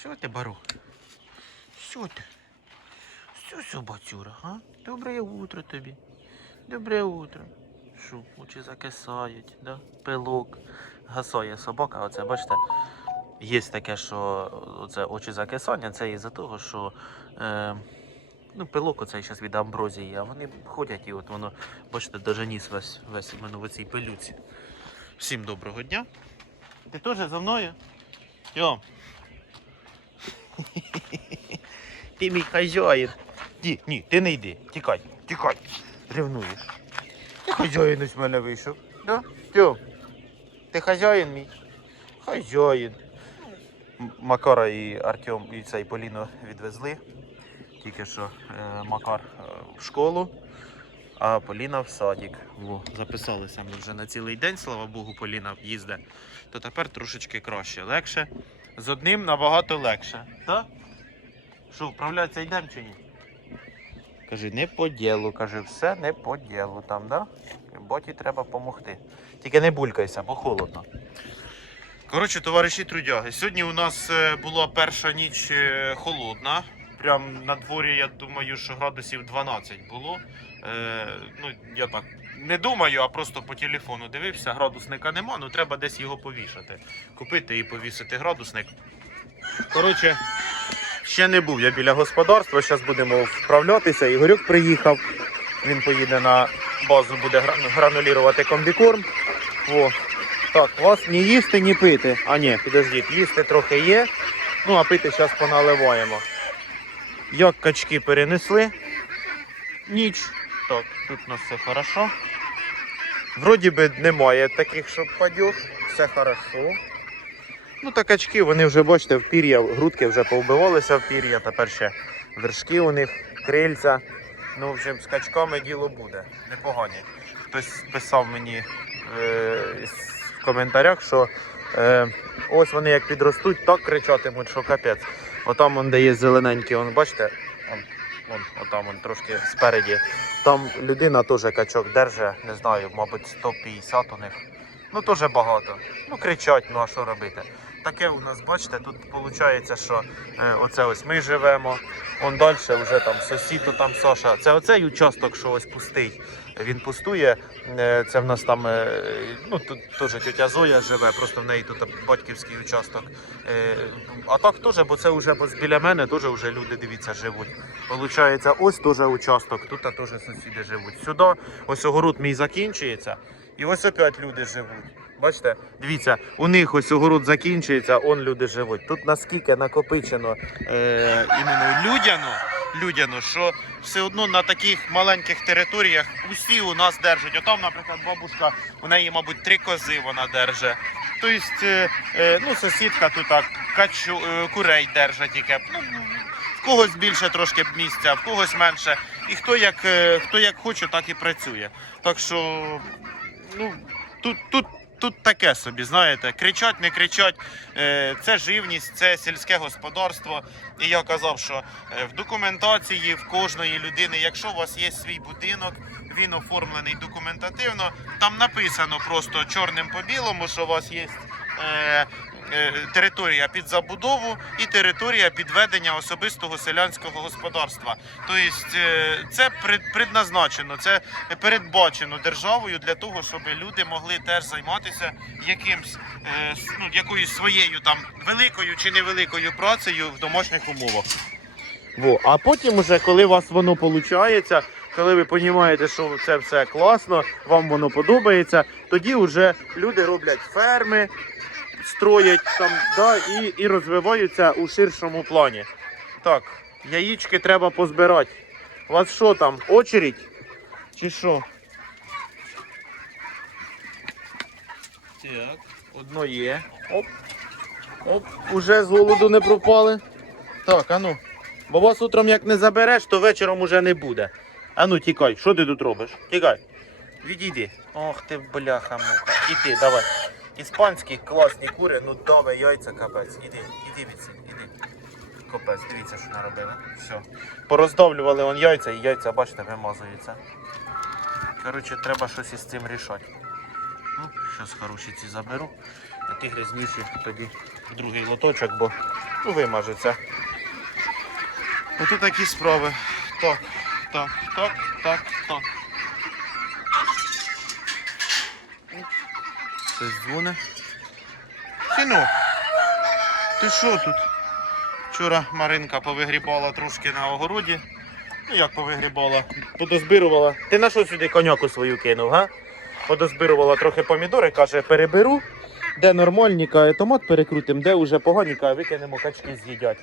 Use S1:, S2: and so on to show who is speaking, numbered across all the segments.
S1: Що ти, бару? Що ти? Що собацюра, а? Добре утро тобі. Добре утро. Що, очі закисають, да? Пилок. Гасає собака, оце, бачите, є таке, що оце очі закисання, це із-за того, що е, ну, пилок оцей зараз від амброзії, а вони ходять і от воно, бачите, даже ніс весь, весь іменно в цій пилюці. Всім доброго дня. Ти теж за мною? Тьом. Ти мій хазяїн. Ні, ні, ти не йди. Тікай, тікай. Ревнуєш. Ти хазяїн із мене вийшов. Да? Тьом. Ти хазяїн мій? Хазяїн. Макара і Артем і цей Поліно відвезли. Тільки що е, Макар е, в школу, а Поліна в садик. Во, записалися ми вже на цілий день, слава Богу, Поліна їздить. То тепер трошечки краще. Легше. З одним набагато легше. Так? Що, вправлятися йдемо чи ні? Каже, не по ділу. Каже, все не по ділу там, да? Боті треба допомогти. Тільки не булькайся, бо холодно. Коротше, товариші трудяги, сьогодні у нас е, була перша ніч е, холодна. Прям на дворі, я думаю, що градусів 12 було. Е, ну, я так не думаю, а просто по телефону дивився, градусника нема, ну треба десь його повішати. Купити і повісити градусник. Коротше, ще не був я біля господарства, зараз будемо вправлятися. Ігорюк приїхав. Він поїде на базу, буде гранулірувати комбікорм. О. Так, вас ні їсти, ні пити. А ні, підождіть, їсти трохи є. Ну, а пити зараз поналиваємо. Як качки перенесли? Ніч. Так, тут у нас все хорошо. Вроді би немає таких, щоб падьох. Все хорошо. Ну, та качки, вони вже, бачите, в пір'я, грудки вже повбивалися в пір'я, тепер ще вершки у них, крильця. Ну, в общем, з качками діло буде. Непогані. Хтось писав мені е, в коментарях, що е, ось вони як підростуть, так кричатимуть, що капець. Отам, де є зелененький, он, бачите, он, он, отам он, трошки спереді. Там людина теж качок держе, не знаю, мабуть, 150 у них. Ну, теж багато. Ну, кричать, ну а що робити? Таке у нас, бачите, тут виходить, що е, оце ось ми живемо, он далі вже там сусід, то там Саша. Це оцей участок, що ось пустий. Він пустує. Е, Це в нас там, е, ну тут теж тетя Зоя живе, просто в неї тут батьківський участок. Е, А так теж, бо це вже біля мене теж вже люди, дивіться, живуть. Получається, ось теж участок, тут теж сусіди живуть. Сюди ось огород мій закінчується, і ось опять люди живуть. Бачите, дивіться, у них ось огород закінчується, он люди живуть. Тут наскільки накопичено е, іменно людяно, людяно, що все одно на таких маленьких територіях усі у нас держать. Отам, наприклад, бабушка, у неї, мабуть, три кози вона держить. Тобто, е, е, ну, сусідка тут так, качу, е, курей держать тільки. Ну, в когось більше трошки місця, в когось менше. І хто як, е, хто як хоче, так і працює. Так що, ну, тут, тут, тут таке собі, знаєте, кричать, не кричать. Е, Це живність, це сільське господарство. І я казав, що е, в документації в кожної людини, якщо у вас є свій будинок, він оформлений документативно, там написано просто чорним по білому, що у вас є. Е, Територія під забудову і територія під ведення особистого селянського господарства. Тобто е, це пред- предназначено, це передбачено державою для того, щоб люди могли теж займатися якимсь е, ну, якоюсь своєю там великою чи невеликою працею в домашніх умовах. Во. А потім, уже, коли у вас воно виходить, коли ви розумієте, що це все класно, вам воно подобається, тоді вже люди роблять ферми, строять там да, і, і розвиваються у ширшому плані. Так, яєчки треба позбирати. У вас що там, очередь? Чи що? Так, одно є. Оп. Оп, уже з голоду не пропали. Так, а ну. Бо вас утром як не забереш, то вечором уже не буде. А ну тікай, що ти тут робиш? Тікай. Відійди. Ох ти бляха муха. Іди, давай. Іспанські класні кури, ну давай яйця капець. Іди, іди від іди. Капець, дивіться, що наробили. Все. Пороздавлювали он яйця, і яйця, бачите, вимазуються. Коротше, треба щось із цим рішати. Ну, щось хороші ці заберу. Такі грязніші тоді другий лоточок, бо ну, вимажеться. Ото такі справи. Так, так, так, так, так. Щось дзвоне. Синок, ти що тут? Вчора Маринка повигрібала трошки на огороді. Ну як повигрібала? Подозбирувала. Ти на що сюди коняку свою кинув, га? Подозбирувала трохи помідори, каже, переберу. Де нормальні, каже, томат перекрутим, де вже погані, каже, викинемо качки з'їдять.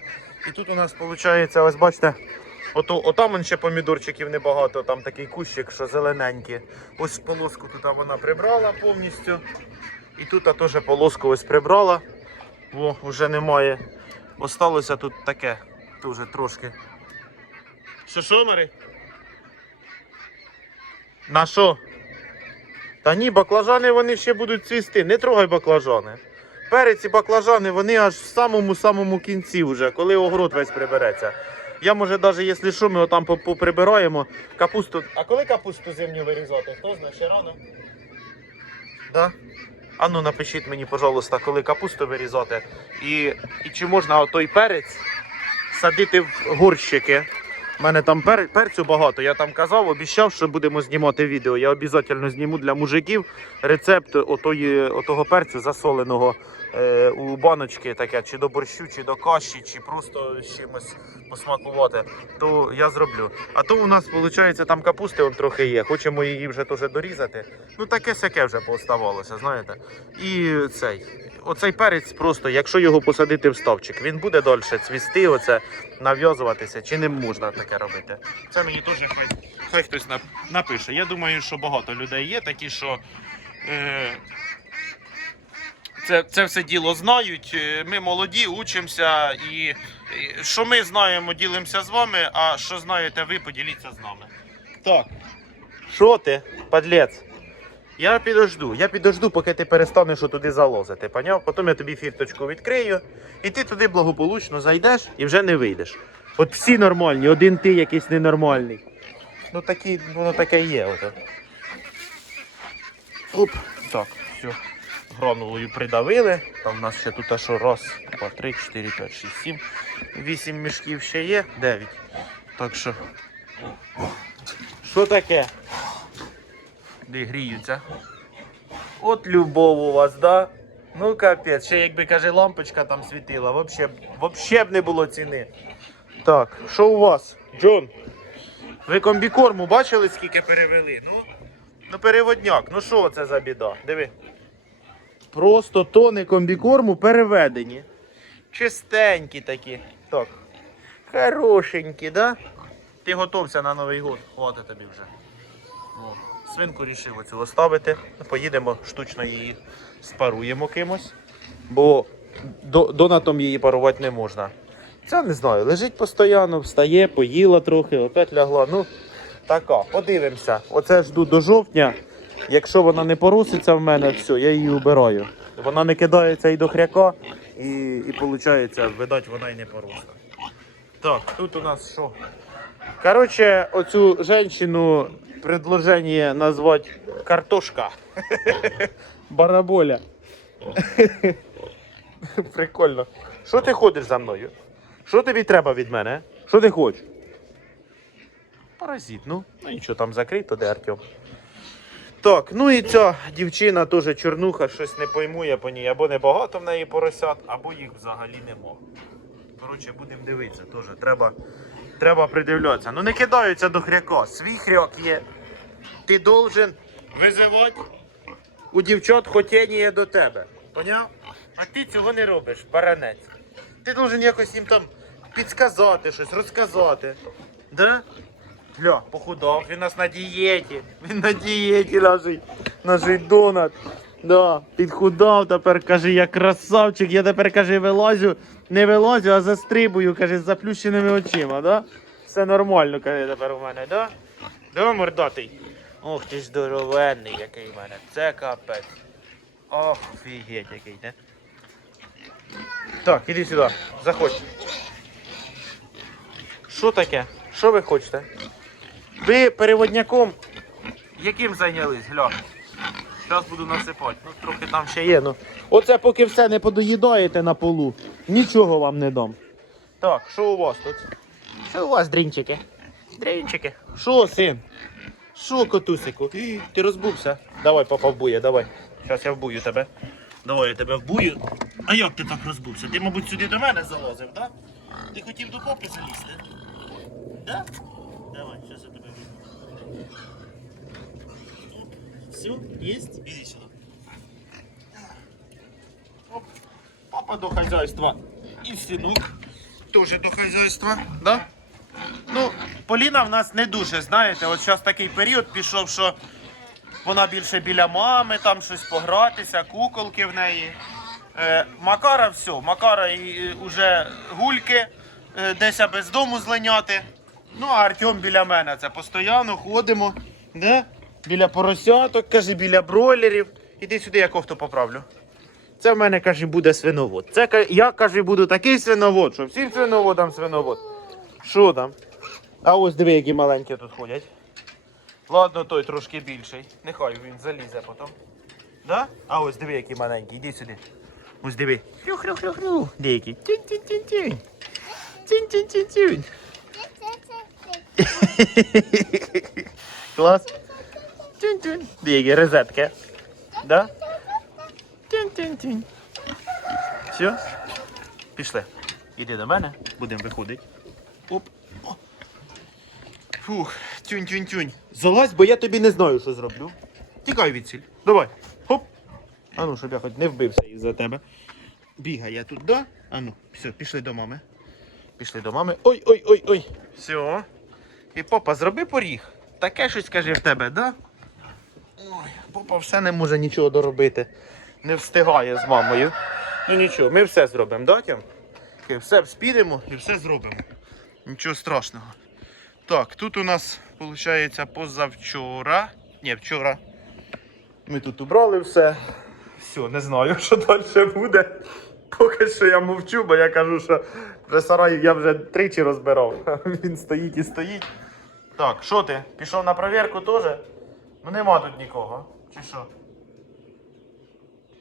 S1: І тут у нас виходить, ось бачите, ото, отам ще помідорчиків небагато, там такий кущик, що зелененький. Ось полоску тут вона прибрала повністю. І тут теж полоску ось прибрала. О, вже немає. Осталося тут таке, дуже трошки. Що що, Мари? На що? Та ні, баклажани вони ще будуть цвісти. Не трогай баклажани. Перець і баклажани вони аж в самому-самому кінці вже, коли огород весь прибереться. Я може навіть, якщо що, ми отам по- поприбираємо капусту. А коли капусту зимню вирізати? Хто знає, ще рано? Да? А ну напишіть мені, пожалуйста, коли капусту вирізати. І, і чи можна той перець садити в горщики. У мене там пер, перцю багато. Я там казав, обіцяв, що будемо знімати відео. Я обов'язково зніму для мужиків рецепт отої, отого перцю засоленого е, у баночки, таке, чи до борщу, чи до каші, чи просто чимось посмакувати. То я зроблю. А то у нас виходить там капусти он трохи є. Хочемо її вже теж дорізати. Ну таке сяке вже пооставалося, знаєте. І цей. Оцей перець просто, якщо його посадити в ставчик, він буде далі цвісти, оце нав'язуватися, чи не можна таке робити. Це мені теж хай, хай хтось напише. Я думаю, що багато людей є такі, що е, це, це все діло знають. Е, Ми молоді, учимося, і, що ми знаємо, ділимося з вами, а що знаєте ви, поділіться з нами. Так. Що ти, подлець? Я підожду, я підожду, поки ти перестанеш туди залозити, поняв? Потім я тобі фірточку відкрию, і ти туди благополучно зайдеш і вже не вийдеш. От всі нормальні, один ти якийсь ненормальний. Ну такі, воно таке є. Оп, так, все. Гранулою придавили. Там у нас ще тут аж раз, два, три, чотири, п'ять, шість, сім. Вісім мішків ще є, дев'ять. Так що. Що таке? Де гріються. От любов у вас, да? Ну капець, ще якби каже, лампочка там світила, вообще, вообще б не було ціни. Так, що у вас? Джон? Ви комбікорму бачили, скільки перевели? Ну, ну переводняк, ну що це за біда? Диви. Просто тони комбікорму переведені. Чистенькі такі. Так. Хорошенькі, да? Ти готовся на Новий год. Хватить тобі вже. О, свинку рішив оцю оставити. Ну, Поїдемо штучно її спаруємо кимось. Бо донатом її парувати не можна. Це не знаю, лежить постійно, встає, поїла трохи, опять лягла. Ну, така, подивимося. Оце жду до жовтня. Якщо вона не поруситься в мене, все, я її убираю. Вона не кидається і до хряка, і, і виходить, видать, вона й не поросла. Так, тут у нас що? Короче, оцю женщину предложение назвати картошка. Бараболя. Прикольно. Що ти ходиш за мною? Що тобі треба від мене? Що ти хочеш? Паразит, ну. Ну нічого там закрито, де Артем. Так, ну і ця дівчина теж чорнуха, щось не пойму я по ній. Або небагато в неї поросят, або їх взагалі нема. Коротше, будемо дивитися теж. Треба, треба придивлятися. Ну не кидаються до хряка. Свій хряк є. Ти должен визивати у дівчат хотіння до тебе. Поняв? А ти цього не робиш, баранець. Ти должен якось їм там підсказати щось, розказати. Да? Гля, похудав, він нас на дієті. Він на дієті нажий, нажий донат. Да, підхудав, тепер каже, я красавчик, я тепер каже, вилазю, не вилазю, а застрибую, каже, з заплющеними очима, да? Все нормально, каже, тепер у мене, да? Да, мордатий? Ох ти ж здоровенний, який в мене. Це капець. Ох, офігеть який, не? Так, іди сюди, заходь. Що таке? Що ви хочете? Ви переводняком яким зайнялись, гля? Зараз буду насипати. Ну, трохи там ще є. Ну. Оце поки все не подоїдаєте на полу, нічого вам не дам. Так, що у вас тут? Що у вас, дрінчики? Дрінчики. Що, син? Що, котусику? Ти розбувся? Давай, папа вбує, давай. Зараз я вбую тебе. Давай я тебе вбую. А як ти так розбувся? Ти, мабуть, сюди до мене залазив, так? Ти хотів до папи залізти? Да? Давай, зараз я тебе. Все, есть? Иди сюда. Папа до хозяйства. І синок теж до хозяйства, да? Ну, Поліна в нас не дуже, знаєте, от зараз такий період пішов, що вона більше біля мами, там щось погратися, куколки в неї. Е, Макара все, Макара і вже гульки, е, десь аби з дому злиняти. Ну, а Артем біля мене це постійно ходимо. Да? Біля поросяток, каже, біля бройлерів. Іди сюди, я кофту поправлю. Це в мене, каже, буде свиновод. Це я, каже, буду такий свиновод, що всім свиноводам свиновод. Що там? А ось диви, які маленькі тут ходять. Ладно, той трошки більший. Нехай він залізе потім. Да? А ось диви, які маленькі, іди сюди. Ось диви. Хрю-хрю-хрю-хрю. Деякі. Тінь-тінь-тінь-тінь. Тінь-тінь-тінь-тінь. Клас. Тінь-тінь. Деякі розетки. Да? Тінь-тінь-тінь. Все? Пішли. Іди до мене, будемо виходити. Оп. О. Фух, тюнь-тюнь-тюнь. Залазь, бо я тобі не знаю, що зроблю. Тікай відсіль. Давай. Хоп. А ну, щоб я хоч не вбився із-за тебе. Бігай я тут, да? А ну, все, пішли до мами. Пішли до мами. Ой, ой, ой, ой. Все. І папа, зроби поріг. Таке щось каже в тебе, да? Ой, папа все не може нічого доробити. Не встигає з мамою. Ну нічого, ми все зробимо, да, Тям? Все спідемо і все зробимо. Нічого страшного. Так, тут у нас, виходить, позавчора. Ні, вчора. Ми тут убрали все. Все, не знаю, що далі буде. Поки що я мовчу, бо я кажу, що вже сарай я вже тричі розбирав. Він стоїть і стоїть. Так, що ти? Пішов на перевірку теж? Ну нема тут нікого. Чи що?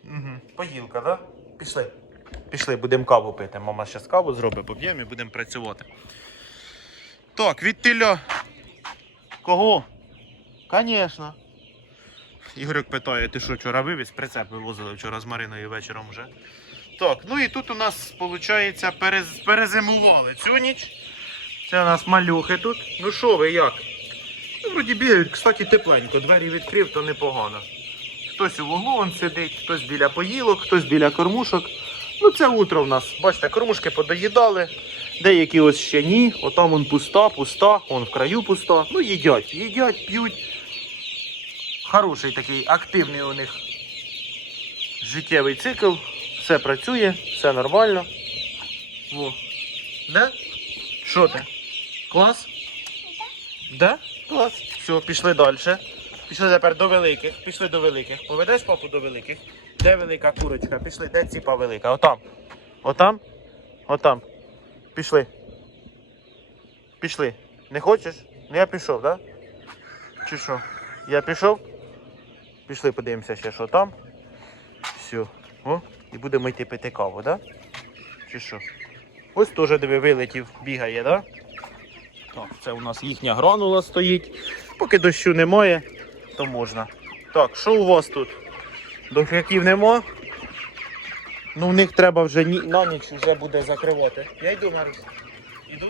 S1: Угу. Поїлка, да? Пішли. Пішли, будемо каву пити. Мама зараз каву зробить, поб'ємо і будемо працювати. Так, від тіля. Кого? Звісно. Ігорюк питає, ти що вчора вивіз? Прицеп вивозили вчора з Мариною вечором вже. Так, ну і тут у нас, виходить, перез... перезимували цю ніч. Це у нас малюхи тут. Ну що ви як? Ну, вроді бігають, кстати, тепленько. Двері відкрив, то непогано. Хтось у вуглу он сидить, хтось біля поїлок, хтось біля кормушок. Ну це утро в нас. Бачите, кормушки подоїдали. Деякі ось ще ні. Отам вон пуста, пуста, он в краю пуста. Ну їдять, їдять, п'ють. Хороший такий активний у них життєвий цикл. Все працює, все нормально. Во. Да? Що ти? Клас? Да? Клас. Все, пішли далі. Пішли тепер до великих. Пішли до великих. Поведеш папу до великих? Де велика курочка? Пішли, де ціпа велика? Отам. Отам? Отам. Пішли. Пішли. Не хочеш? Ну я пішов, так? Да? Чи що? Я пішов? Пішли, подивимося ще, що там. Все. О, і будемо йти пити каву, так? Да? Чи що? Ось теж диви вилетів, бігає, так? Да? Так, це у нас їхня гранула стоїть. Поки дощу немає, то можна. Так, що у вас тут? Дохляків нема. Ну в них треба вже ні... на ніч вже буде закривати. Я йду, Марус. Іду.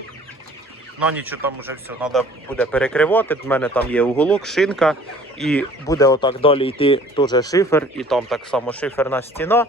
S1: На ніч там вже все треба буде перекривати. В мене там є уголок, шинка. І буде отак далі йти теж шифер, і там так само шиферна стіна.